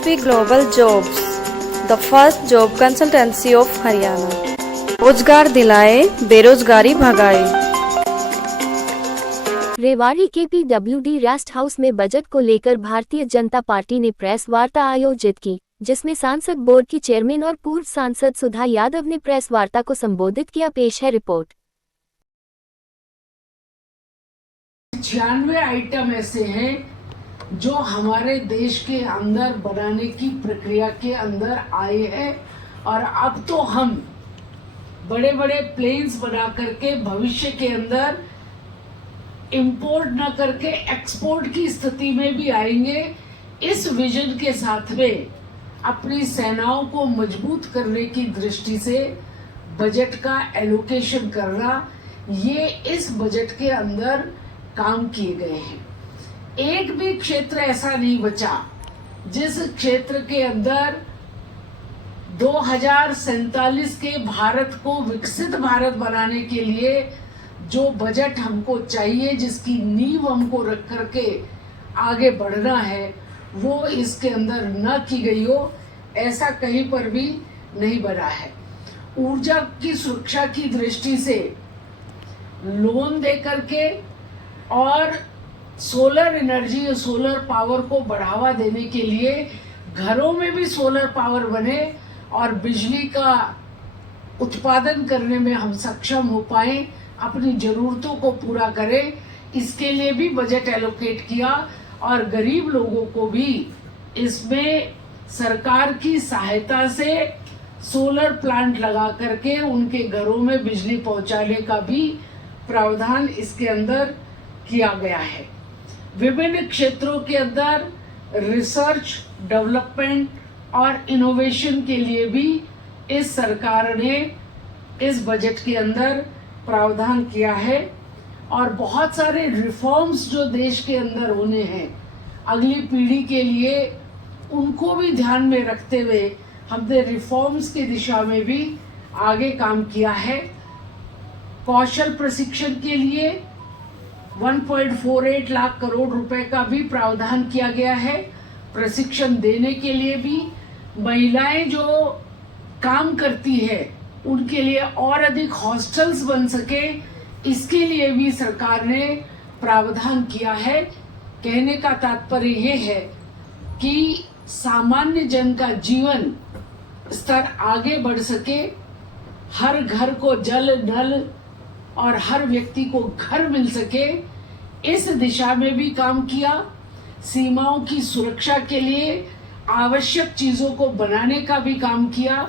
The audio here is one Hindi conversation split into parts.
SSP Global Jobs, the first job consultancy of Haryana. रोजगार दिलाए, बेरोजगारी भगाए। रेवाड़ी के PWD रेस्ट हाउस में बजट को लेकर भारतीय जनता पार्टी ने प्रेस वार्ता आयोजित की, जिसमें सांसद बोर्ड की चेयरमैन और पूर्व सांसद सुधा यादव ने प्रेस वार्ता को संबोधित किया। पेश है रिपोर्ट। 96 आइटम ऐसे हैं जो हमारे देश के अंदर बनाने की प्रक्रिया के अंदर आए हैं और अब तो हम बड़े बड़े प्लेन्स बना करके भविष्य के अंदर इंपोर्ट न करके एक्सपोर्ट की स्थिति में भी आएंगे। इस विजन के साथ में अपनी सेनाओं को मजबूत करने की दृष्टि से बजट का एलोकेशन करना, ये इस बजट के अंदर काम किए गए हैं। एक भी क्षेत्र ऐसा नहीं बचा जिस क्षेत्र के अंदर 2047 के भारत को विकसित भारत बनाने के लिए जो बजट हमको चाहिए, जिसकी नींव हमको रख करके आगे बढ़ना है, वो इसके अंदर न की गई हो, ऐसा कहीं पर भी नहीं बना है। ऊर्जा की सुरक्षा की दृष्टि से लोन दे करके और सोलर एनर्जी और सोलर पावर को बढ़ावा देने के लिए घरों में भी सोलर पावर बने और बिजली का उत्पादन करने में हम सक्षम हो पाए, अपनी जरूरतों को पूरा करें, इसके लिए भी बजट एलोकेट किया और गरीब लोगों को भी इसमें सरकार की सहायता से सोलर प्लांट लगा करके उनके घरों में बिजली पहुंचाने का भी प्रावधान इसके अंदर किया गया है। विभिन्न क्षेत्रों के अंदर रिसर्च, डेवलपमेंट और इनोवेशन के लिए भी इस सरकार ने इस बजट के अंदर प्रावधान किया है और बहुत सारे रिफॉर्म्स जो देश के अंदर होने हैं अगली पीढ़ी के लिए, उनको भी ध्यान में रखते हुए हमने रिफॉर्म्स की दिशा में भी आगे काम किया है। कौशल प्रशिक्षण के लिए 1.48 लाख करोड़ रुपए का भी प्रावधान किया गया है। प्रशिक्षण देने के लिए भी महिलाएं जो काम करती है उनके लिए और अधिक हॉस्टल्स बन सके, इसके लिए भी सरकार ने प्रावधान किया है। कहने का तात्पर्य ये है कि सामान्य जन का जीवन स्तर आगे बढ़ सके, हर घर को जल, नल और हर व्यक्ति को घर मिल सके, इस दिशा में भी काम किया। सीमाओं की सुरक्षा के लिए आवश्यक चीजों को बनाने का भी काम किया।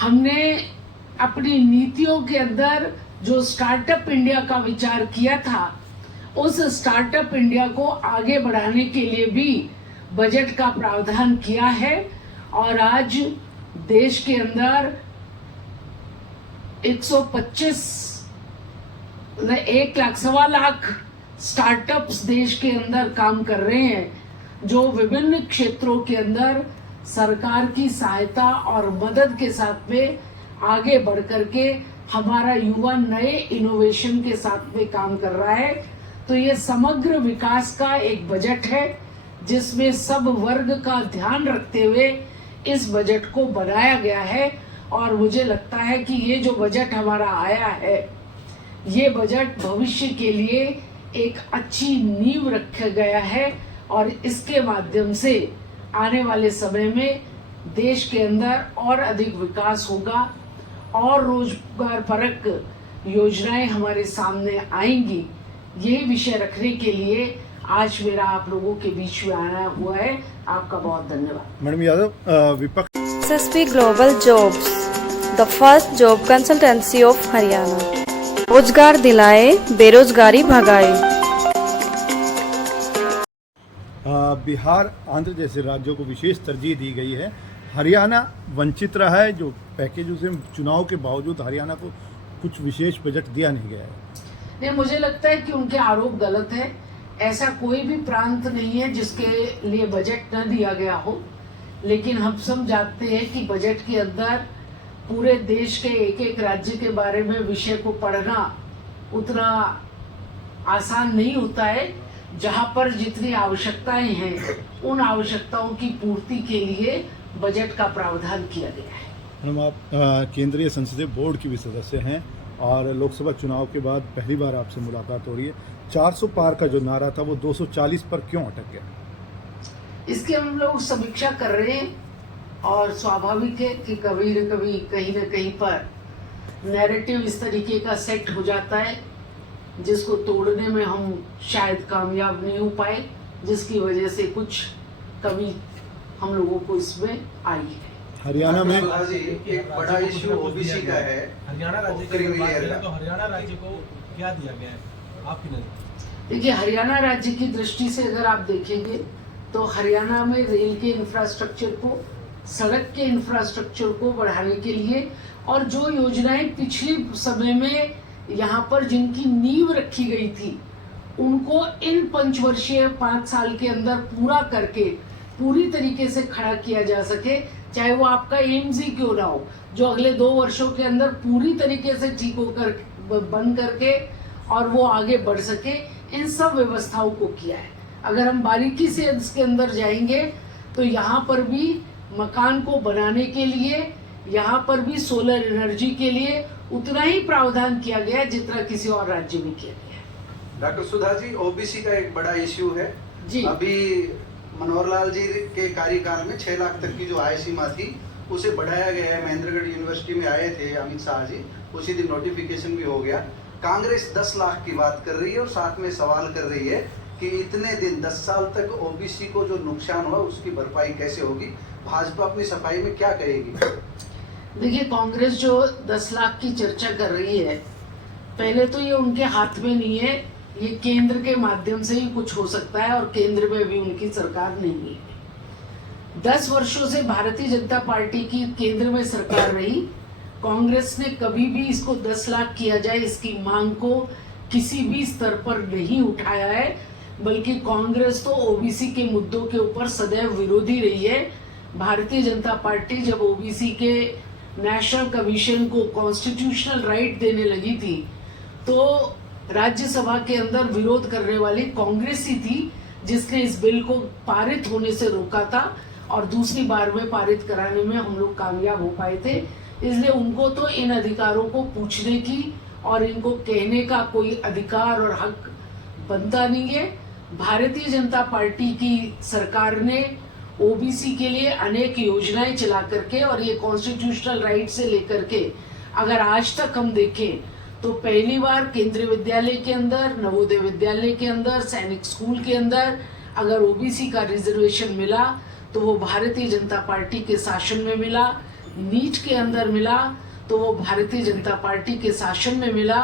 हमने अपनी नीतियों के अंदर जो स्टार्टअप इंडिया का विचार किया था, उस स्टार्टअप इंडिया को आगे बढ़ाने के लिए भी बजट का प्रावधान किया है और आज देश के अंदर 1 लाख, 1.25 लाख स्टार्टअप्स देश के अंदर काम कर रहे हैं, जो विभिन्न क्षेत्रों के अंदर सरकार की सहायता और मदद के साथ में आगे बढ़ करके हमारा युवा नए इनोवेशन के साथ में काम कर रहा है। तो ये समग्र विकास का एक बजट है जिसमें सब वर्ग का ध्यान रखते हुए इस बजट को बनाया गया है और मुझे लगता है कि ये जो बजट हमारा आया है, ये बजट भविष्य के लिए एक अच्छी नींव रखा गया है और इसके माध्यम से आने वाले समय में देश के अंदर और अधिक विकास होगा और रोजगार परक योजनाएं हमारे सामने आएंगी। ये विषय रखने के लिए आज मेरा आप लोगों के बीच में आना हुआ है। आपका बहुत धन्यवाद। मैडम यादव, विपक्ष SSP Global Jobs, the first job consultancy of Haryana. रोजगार दिलाए, बेरोजगारी भगाए। बिहार, आंध्र जैसे राज्यों को विशेष तरजीह दी गई है। हरियाणा वंचित रहा है। जो पैकेज से चुनाव के बावजूद हरियाणा को कुछ विशेष बजट दिया नहीं गया है। नहीं, मुझे लगता है कि उनके आरोप गलत है। ऐसा कोई भी प्रांत नहीं है जिसके लिए बजट न दिया गया हो, लेकिन हम सब जानते हैं कि बजट के अंदर पूरे देश के एक एक राज्य के बारे में विषय को पढ़ना उतना आसान नहीं होता है। जहां पर जितनी आवश्यकताएं हैं उन आवश्यकताओं की पूर्ति के लिए बजट का प्रावधान किया गया है। मैडम, आप केंद्रीय संसदीय बोर्ड की भी सदस्य हैं और लोकसभा चुनाव के बाद पहली बार आपसे मुलाकात हो रही है। 400 पार का जो नारा था वो 240 पर क्यों अटक गया? इसकी हम लोग समीक्षा कर रहे हैं और स्वाभाविक है कि कभी न कभी कहीं न कहीं पर नैरेटिव इस तरीके का सेट हो जाता है जिसको तोड़ने में हम शायद कामयाब नहीं हो पाए, जिसकी वजह से कुछ कमी हम लोगों को इसमें आई है। हरियाणा में जी एक बड़ा इश्यू ओबीसी का है। हरियाणा राज्य की बात करें तो हरियाणा राज्य को क्या दिया गया है आपकी नजर? देखिए, हरियाणा राज्य की दृष्टि से अगर आप देखेंगे तो हरियाणा में रेल के इंफ्रास्ट्रक्चर को, सड़क के इंफ्रास्ट्रक्चर को बढ़ाने के लिए और जो योजनाएं पिछले समय में यहाँ पर जिनकी नींव रखी गई थी उनको इन पंचवर्षीय 5 साल के अंदर पूरा करके पूरी तरीके से खड़ा किया जा सके, चाहे वो आपका एम्स ही क्यों ना हो, जो अगले 2 वर्षों के अंदर पूरी तरीके से ठीक होकर बन करके और वो आगे बढ़ सके, इन सब व्यवस्थाओं को किया है। अगर हम बारीकी से इसके अंदर जाएंगे तो यहाँ पर भी मकान को बनाने के लिए, यहाँ पर भी सोलर एनर्जी के लिए उतना ही प्रावधान किया गया है जितना किसी और राज्य में किया गया है। डॉक्टर सुधा जी, ओबीसी का एक बड़ा इश्यू है जी। अभी मनोहर लाल जी के कार्यकाल में 6 लाख तक की जो आय सीमा थी उसे बढ़ाया गया है। महेंद्रगढ़ यूनिवर्सिटी में आए थे अमित शाह जी, उसी दिन नोटिफिकेशन भी हो गया। कांग्रेस 10 लाख की बात कर रही है और साथ में सवाल कर रही है कि इतने दिन 10 साल तक ओबीसी को जो नुकसान हुआ उसकी भरपाई कैसे होगी? भाजपा अपनी सफाई में क्या कहेगी? देखिए, कांग्रेस जो 10 लाख की चर्चा कर रही है, पहले तो ये उनके हाथ में नहीं है, ये केंद्र के माध्यम से ही कुछ हो सकता है और केंद्र में भी उनकी सरकार नहीं है। 10 वर्षों से भारतीय जनता पार्टी की केंद्र में सरकार रही, कांग्रेस ने कभी भी इसको 10 लाख किया जाए इसकी मांग को किसी भी स्तर पर नहीं उठाया है, बल्कि कांग्रेस तो ओबीसी के मुद्दों के ऊपर सदैव विरोधी रही है। भारतीय जनता पार्टी जब ओबीसी के नेशनल कमीशन को कॉन्स्टिट्यूशनल राइट देने लगी थी तो राज्यसभा के अंदर विरोध करने वाली कांग्रेस ही थी जिसने इस बिल को पारित होने से रोका था और दूसरी बार में पारित कराने में हम लोग कामयाब हो पाए थे। इसलिए उनको तो इन अधिकारों को पूछने की और इनको कहने का कोई अधिकार और हक बनता नहीं है। भारतीय जनता पार्टी की सरकार ने ओबीसी के लिए अनेक योजनाएं चला करके और ये कॉन्स्टिट्यूशनल राइट से लेकर के अगर आज तक हम देखें तो पहली बार केंद्रीय विद्यालय के अंदर, नवोदय विद्यालय के अंदर, सैनिक स्कूल के अंदर अगर ओबीसी का रिजर्वेशन मिला तो वो भारतीय जनता पार्टी के शासन में मिला। नीट के अंदर मिला तो वो भारतीय जनता पार्टी के शासन में मिला।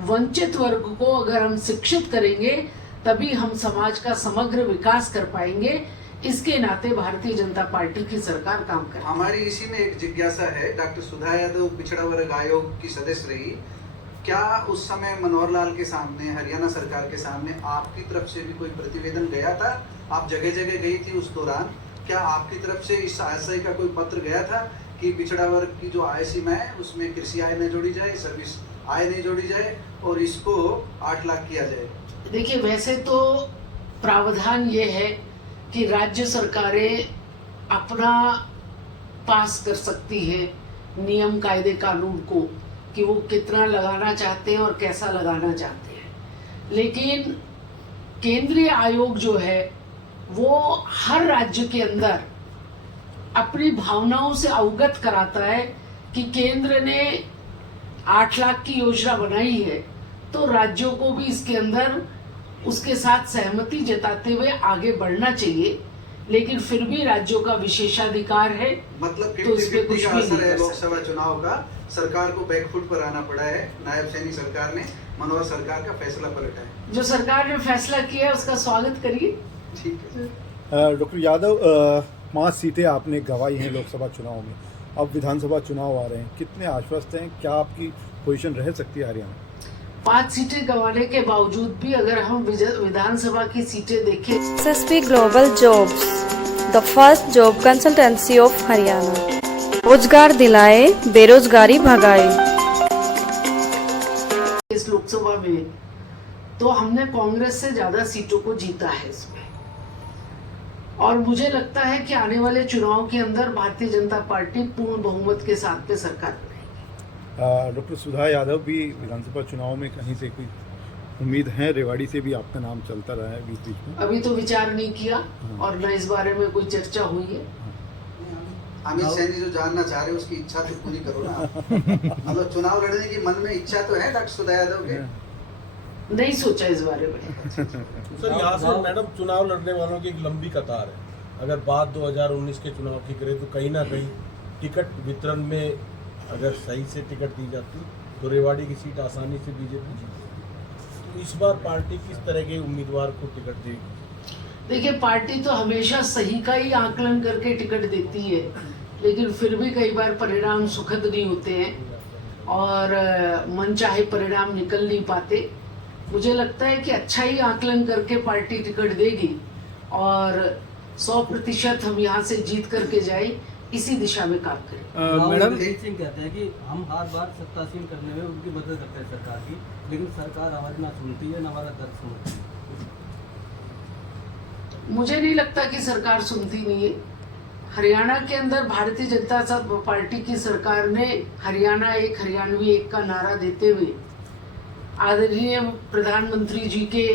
वंचित वर्ग को अगर हम शिक्षित करेंगे तभी हम समाज का समग्र विकास कर पाएंगे। इसके नाते भारतीय जनता पार्टी की सरकार काम कर। हमारी इसी में एक जिज्ञासा है, डॉक्टर सुधा यादव पिछड़ा वर्ग आयोग की सदस्य रही, क्या उस समय मनोहर लाल के सामने, हरियाणा सरकार के सामने आपकी तरफ से भी कोई प्रतिवेदन गया था? आप जगह जगह गई थी उस दौरान, क्या आपकी तरफ से इस आशय का कोई पत्र गया था कि पिछड़ा वर्ग की जो आय सीमा है उसमें कृषि आय न जोड़ी जाए, सर्विस आय नहीं जोड़ी जाए और इसको 8 लाख किया जाए? देखिए, वैसे तो प्रावधान ये है कि राज्य सरकारें अपना पास कर सकती है नियम, कायदे, कानून को कि वो कितना लगाना चाहते हैं और कैसा लगाना चाहते हैं, लेकिन केंद्रीय आयोग जो है वो हर राज्य के अंदर अपनी भावनाओं से अवगत कराता है कि केंद्र ने 8 लाख की योजना बनाई है तो राज्यों को भी इसके अंदर उसके साथ सहमति जताते हुए आगे बढ़ना चाहिए, लेकिन फिर भी राज्यों का विशेषाधिकार है। मतलब तो इसमें 50-50 का कुछ भी असर नहीं है कर लोकसभा चुनाव का। सरकार को बैकफुट पर आना पड़ा है, नायब सैनी सरकार ने मनोहर सरकार का फैसला पलटा है। जो सरकार ने फैसला किया है उसका स्वागत करिए। ठीक है। डॉक्टर यादव, 5 सीटें आपने गंवाई हैं लोकसभा चुनाव में, अब विधानसभा चुनाव आ रहे हैं, कितने आश्वस्त हैं? क्या आपकी पोजीशन रह सकती है हरियाणा? 5 सीटें गंवाने के बावजूद भी अगर हम विधानसभा की सीटें देखें, SSP Global Jobs, the first job consultancy of Haryana. रोजगार दिलाए, बेरोजगारी भगाए। इस लोकसभा में तो हमने कांग्रेस से ज्यादा सीटों को जीता है इसमें। और मुझे लगता है कि आने वाले चुनाव के अंदर भारतीय जनता पार्टी पूर्ण बहुमत के साथ में सरकार बनाएगी। डॉक्टर सुधा यादव भी विधानसभा चुनाव में कहीं से कोई उम्मीद है? रेवाड़ी से भी आपका नाम चलता रहा है बीच बीच में। अभी तो विचार नहीं किया और न इस बारे में कोई चर्चा हुई है। अमित सैनी जो जानना चाह रहे हैं उसकी इच्छा तो पूरी करो ना। मतलब चुनाव लड़ने की मन में इच्छा तो है डॉक्टर सुधा यादव के? नहीं सोचा इस बारे में। सर यहाँ से मैडम चुनाव लड़ने वालों की एक लंबी कतार है। अगर बात 2019 के चुनाव की करें तो कहीं ना कहीं टिकट वितरण में अगर सही से टिकट दी जाती तो रेवाड़ी की सीट आसानी से बीजेपी जीती। तो इस बार पार्टी किस तरह के उम्मीदवार को टिकट देगी? देखिए, पार्टी तो हमेशा सही का ही आकलन करके टिकट देती है, लेकिन फिर भी कई बार परिणाम सुखद नहीं होते हैं और मनचाहे परिणाम निकल नहीं पाते। मुझे लगता है कि अच्छा ही आकलन करके पार्टी टिकट देगी और 100% हम यहाँ से जीत करके जाए, इसी दिशा में काम करें। मैडम सिंह कहते हैं कि हम हर बार सत्तासीन करने में उनकी मदद करते हैं सरकार की, लेकिन सरकार हमारी ना सुनती है ना हमारा दर्द सुनती है। मुझे नहीं लगता कि सरकार सुनती नहीं है। हरियाणा के अंदर भारतीय जनता पार्टी की सरकार ने हरियाणा एक हरियाणवी एक का नारा देते हुए आदरणीय प्रधानमंत्री जी के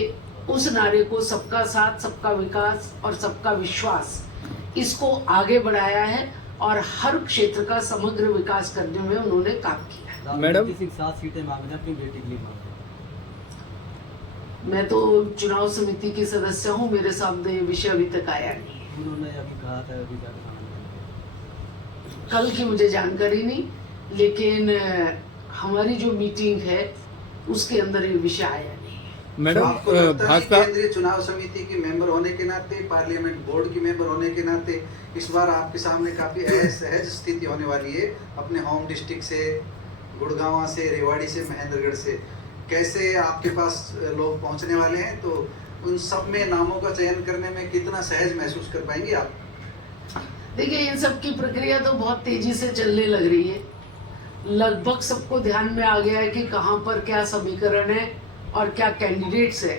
उस नारे को सबका साथ, सबका विकास और सबका विश्वास, इसको आगे बढ़ाया है और हर क्षेत्र का समग्र विकास करने में उन्होंने काम किया है। मैडम 7 सीटें मांग रहे अपनी बेटी के लिए मांग रहे। मैं तो चुनाव समिति की सदस्य हूँ, मेरे सामने ये विषय अभी तक आया नहीं है। उन्होंने अभी कहा था अभी कल की मुझे जानकारी नहीं, लेकिन हमारी जो मीटिंग है उसके अंदर ये विषय आया नहीं। मैडम आपको लगता है केंद्रीय चुनाव समिति की मेंबर होने के नाते, पार्लियामेंट बोर्ड की मेंबर होने के नाते इस बार आपके सामने काफी सहज स्थिति होने वाली है? अपने होम डिस्ट्रिक्ट से, गुड़गांव से, रेवाड़ी से, महेंद्रगढ़ से कैसे आपके पास लोग पहुंचने वाले हैं, तो उन सब में नामों का चयन करने में कितना सहज महसूस कर पाएंगे आप? देखिए, इन सब की प्रक्रिया तो बहुत तेजी से चलने लग रही है। लगभग सबको ध्यान में आ गया है कि कहाँ पर क्या समीकरण है और क्या कैंडिडेट्स है।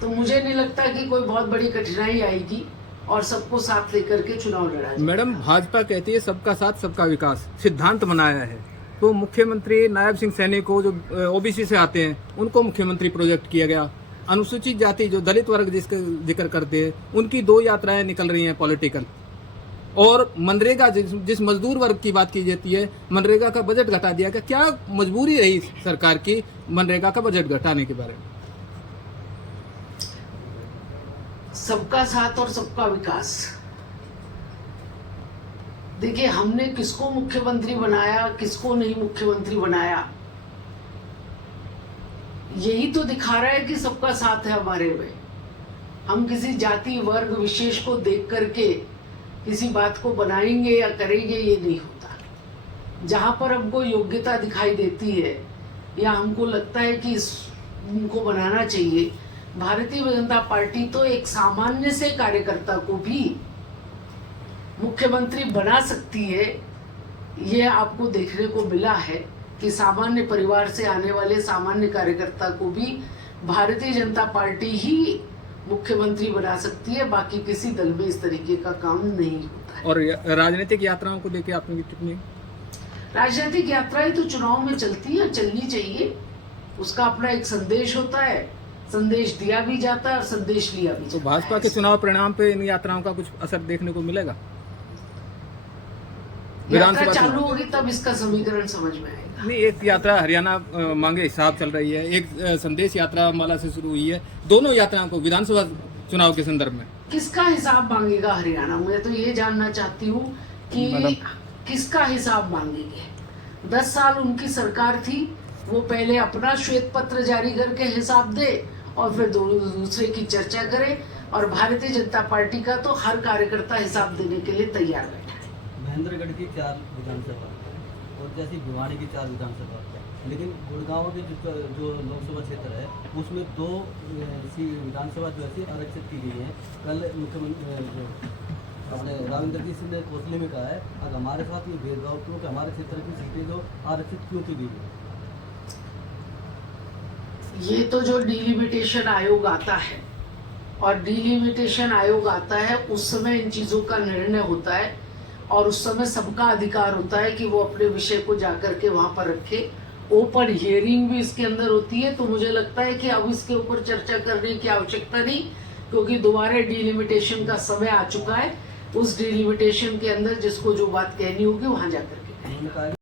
तो मुझे नहीं लगता कि कोई बहुत बड़ी कठिनाई आएगी और सबको साथ लेकर के चुनाव लड़ा जाएगा। मैडम, भाजपा कहती है सबका साथ सबका विकास सिद्धांत बनाया है, तो मुख्यमंत्री नायब सिंह सैनी को जो ओबीसी से आते हैं उनको मुख्यमंत्री प्रोजेक्ट किया गया। अनुसूचित जाति जो दलित वर्ग जिसका जिक्र करते हैं उनकी 2 यात्राएं निकल रही हैं पॉलिटिकल। और मनरेगा जिस मजदूर वर्ग की बात की जाती है, मनरेगा का बजट घटा दिया गया। क्या मजबूरी रही सरकार की मनरेगा का बजट घटाने के बारे में? सबका साथ और सबका विकास। देखिए, हमने किसको मुख्यमंत्री बनाया, किसको नहीं मुख्यमंत्री बनाया, यही तो दिखा रहा है कि सबका साथ है हमारे में। हम किसी जाति वर्ग विशेष को देख करके किसी बात को बनाएंगे या करेंगे, ये नहीं होता। जहां पर हमको योग्यता दिखाई देती है या हमको लगता है कि इनको बनाना चाहिए, भारतीय जनता पार्टी तो एक सामान्य से कार्यकर्ता को भी मुख्यमंत्री बना सकती है। ये आपको देखने को मिला है कि सामान्य परिवार से आने वाले सामान्य कार्यकर्ता को भी भारतीय जनता पार्टी ही मुख्यमंत्री बना सकती है, बाकी किसी दल में इस तरीके का काम नहीं होता है। और राजनीतिक यात्राओं को लेकर आपने टिप्पणी? राजनीतिक यात्राएं तो चुनाव में चलती है, चलनी चाहिए। उसका अपना एक संदेश होता है, संदेश दिया भी जाता है और संदेश लिया भी जाता है। तो भाजपा के चुनाव परिणाम पे इन यात्राओं का कुछ असर देखने को मिलेगा? यात्रा चालू होगी तब इसका समीकरण समझ में आएगा। नहीं, एक यात्रा हरियाणा मांगे हिसाब चल रही है, एक संदेश यात्रा अम्बाला से शुरू हुई है। दोनों यात्राओं को विधानसभा चुनाव के संदर्भ में किसका हिसाब मांगेगा हरियाणा? मैं तो ये जानना चाहती हूँ कि किसका हिसाब मांगेंगे। 10 साल उनकी सरकार थी, वो पहले अपना श्वेत पत्र जारी करके हिसाब दे और फिर दूसरे की चर्चा करे। और भारतीय जनता पार्टी का तो हर कार्यकर्ता हिसाब देने के लिए तैयार बैठा है। महेंद्रगढ़ की 4 विधानसभा और जैसे भिवाड़ी की 4 विधानसभा, लेकिन गुड़गांव के जो लोकसभा क्षेत्र है उसमें 2 विधानसभा जो है आरक्षित की गई है। कल मुख्यमंत्री अपने राविंद्र सिंह ने कोसले में कहा है अब हमारे साथ ये भेदभाव क्यों, हमारे क्षेत्र की सीटें जो आरक्षित क्यों की गई है? ये तो जो डिलिमिटेशन आयोग आता है और डिलिमिटेशन आयोग आता है उस समय इन चीजों का निर्णय होता है और उस समय सबका अधिकार होता है कि वो अपने विषय को जाकर के वहां पर रखे। ओपन हियरिंग भी इसके अंदर होती है, तो मुझे लगता है कि अब इसके ऊपर चर्चा करने की आवश्यकता नहीं, क्योंकि दोबारा डिलिमिटेशन का समय आ चुका है। उस डिलिमिटेशन के अंदर जिसको जो बात कहनी होगी वहां जाकर के कहें।